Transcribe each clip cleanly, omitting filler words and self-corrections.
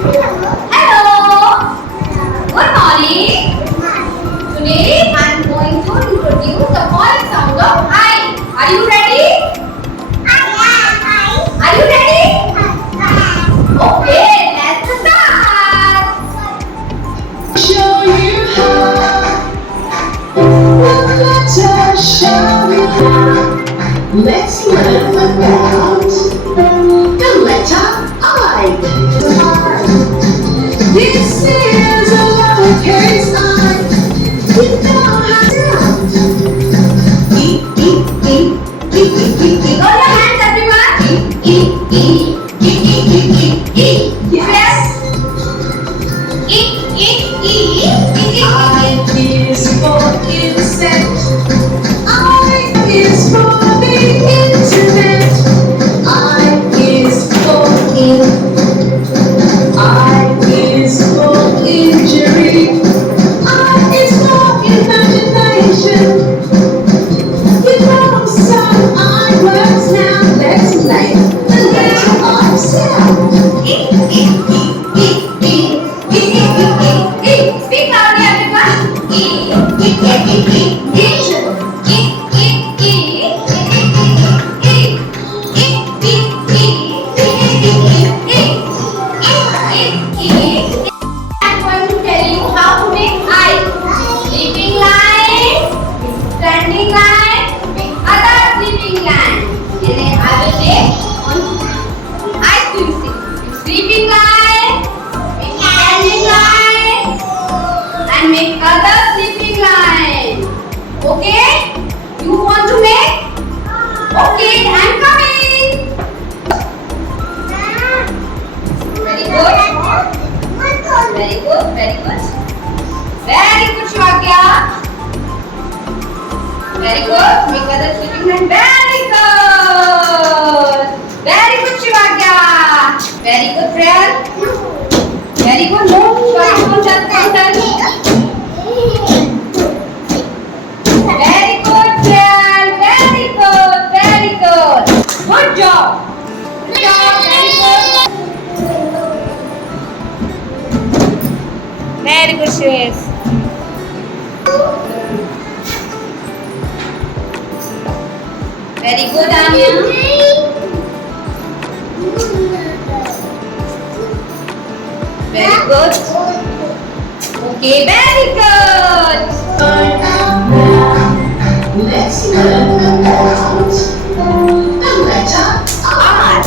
Hello. Good morning. Today I am going to introduce the vowel sound of I. Are you ready? Are you ready? Okay, let's start. Show you how. One letter shall we have? Let's learn about the letter I. This is a lowercase I. We know how to sound. E, E, E, E, E, E, E. Throw your hands, everyone. E, E, E, E, E, E, E, E. Yes. E, E, E, E, I is for insect. I is for the internet. I is for in. I is for injury. I is for imagination. You know some I words now. Let's make the letter I sound. E, E, E, E, E, E, E, E, E, E. Speak loudly, everyone. E, E, E, E, E, E. I'm going to tell you how to make I. Sleeping line, standing line, other sleeping line. And I will make on I to see. Sleeping line, standing line, and make other sleeping line. Okay? You want to make? Okay, I'm coming. Very good. Very good, very good. Very good, Shivagya. Very good. Make other sleeping line. Very good. Very good, Shivagya. Very good, Priyan. Very good. No, Shivagya, don't touch. Very good, Priyan. Very good, very good. Good job. Good job, very good. Very good, Shreyas. Very good, Anya. Very good. Okay, very good. Find out now. Let's learn about the letter I.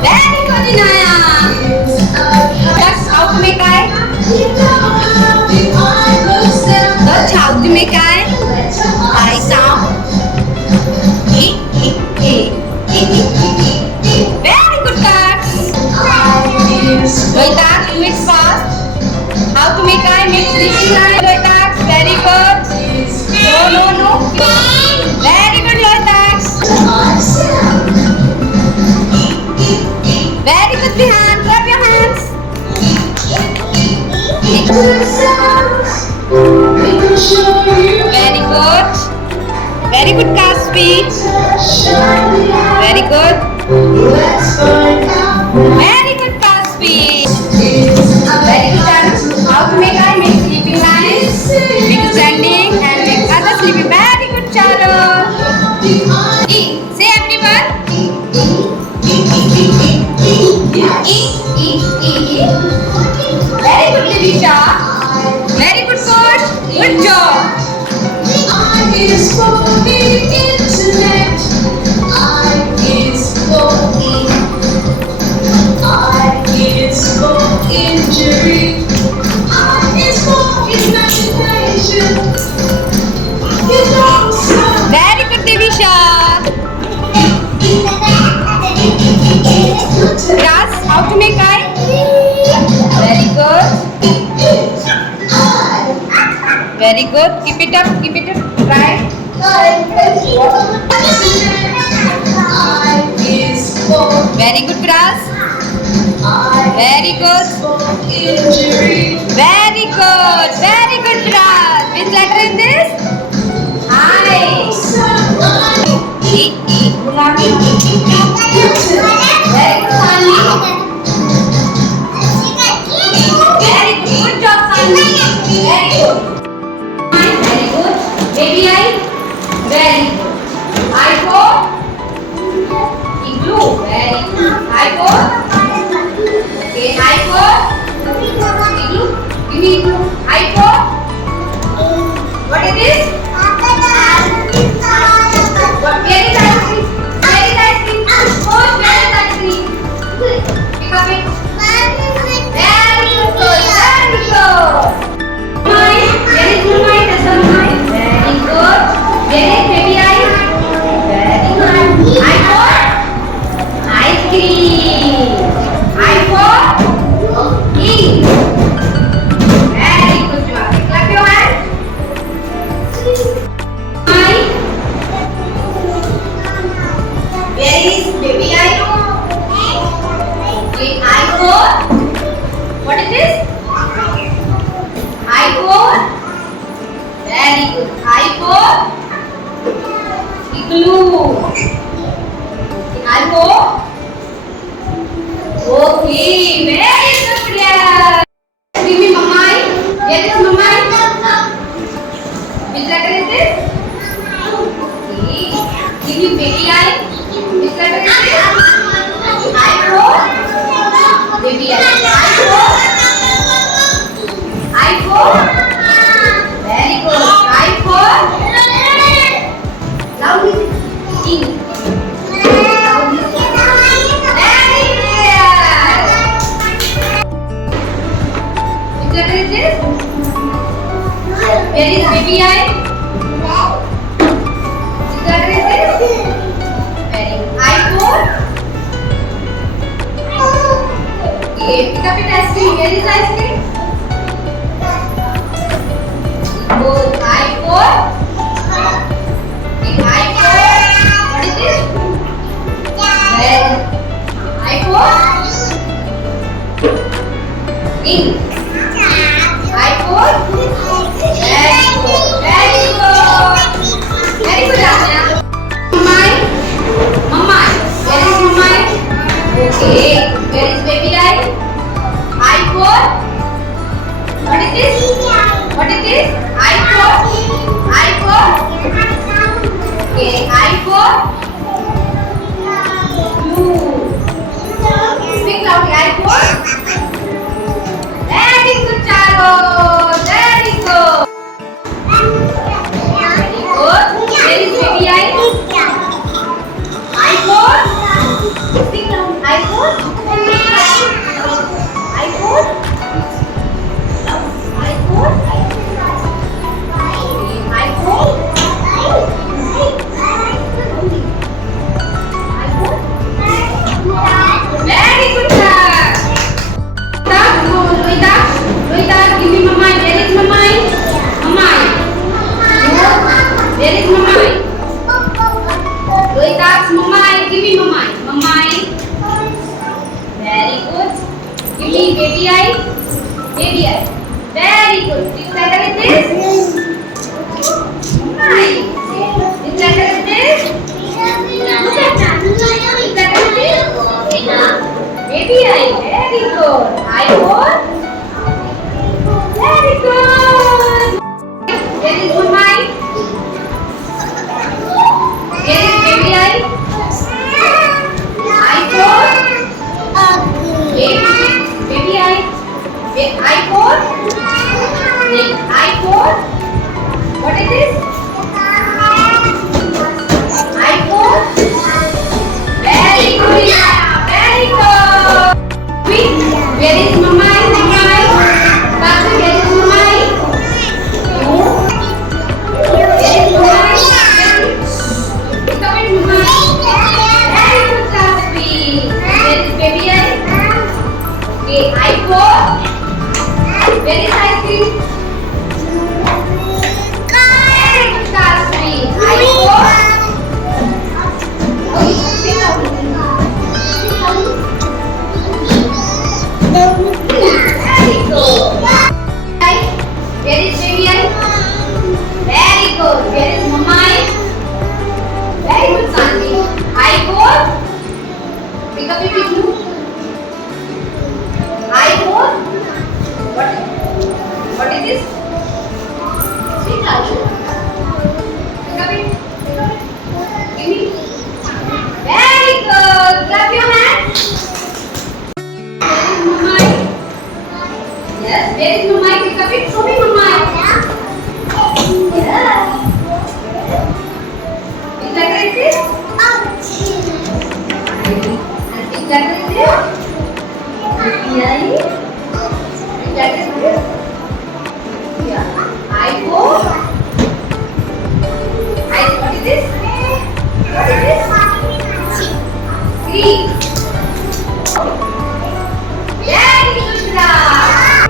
Very good, Inaya. Is a cat. That's how to make I. You know how the I looks down. That's how to make I. The letter I sound. E, E, E, E, E, E, E. Very good, Tax. I is Wait, Tax, do it fast. How to make I? Make sleeping line. Wait, Tax. Very good. is No. Very good, Tax. I sound. Very good, Bihan. Clap your hands. Good sounds. We can show you. Very good. Very good, Kaspi. Shall we have? Very good. Let's find out. Very good, Kaspi. Is a Very good, Charu. How to make I? Make sleeping line, make standing, and make other sleeping. Very good, Charu. E. Say everyone. Yes. E. Very good, Divisha. Very good, coach. Good job. I is for the internet. I is for in. I is for injury. I is for imagination. You know some. Very good, Divisha. Class, how to make I? Very good. Very good. Keep it up. Right. I is for. Very good, Grass. I Very good. is for injury. Very good. Very good, Grass. Which letter is this? I. Some I. E. Very good, Sandy. Blue. I for. Okay, very good, dear. Give me Mamai. Here is Mamai. Which letter is this? Okay. Give me baby eye. Which letter is this? I for. Baby eye. I for. Very good. I for. Loud is ink. Loud is very clear. Which letter is this? Where is baby eye? Which letter is this? Very good. I for. Okay. Pick up it ice cream. Where is ice cream? Good. I for. Big I for. What is this? Red. I for. Ink. I for. Very good. Very good. Very good, Asya. Mamai. Mamai. Where is Mamai? Okay. Where is baby eye? I for. What is this? What is this? I for. I for. Okay. I for. Blue. Speak loudly. I for. Very good, Charo. Very good. Very good. Where is baby eye? I for. Speak loudly. I for. I for. I for. I for. Very good, sir. Loita, give me Mamai. Where is Mamai? Mamai. Where is Mamai? Loita, Mamai. Give me Mamai. Mamai. Very good. Give me baby eye. Baby eye. Very good. Which letter is this? Mamai. Which letter is this? Which letter is this? Baby eye. Very good. I for. Very good. Where is Mamai? Where is baby eye? I for. Baby eye. I for. I for. What is this? I for. Very good. Very good. Quick. Where is Mamai? Mamai. Kasu, where is Mamai? Where is Mamai? Come in, Mamai. Very good, Kasu. Where is baby eye? Okay, I for. Where is ice cream? Very good, Kasu. I for. Speak loudly. Very good. Where is baby eye? Very good. Where is Mamai? Very good, Sandy. I for. Pick up it, Vishnu. I for. What is this? Speak loudly. Pick up it. Give me. Very good. Clap your hands. Mamai. Yes, where is Mamai? Pick up it. Show me Mamai. Yes. Which letter is this? And which letter is this? Which letter is this? Yeah. I for. What is this? What is this? Green. Very good, job.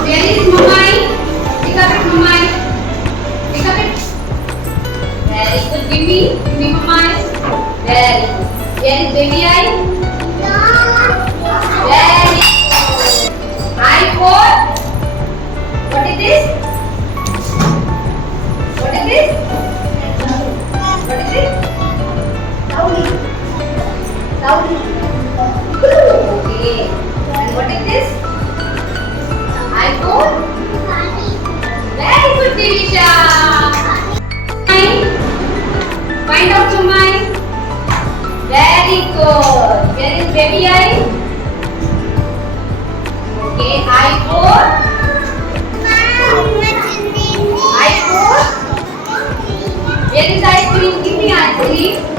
Where is Mamai? Pick up it, Mamai. Pick up it. Very good. Give me Mamai. Very good. Where is baby eye? Very good. Very good. Where is baby eye? Okay, eye for? Eye for? Where is ice cream? Give me ice cream.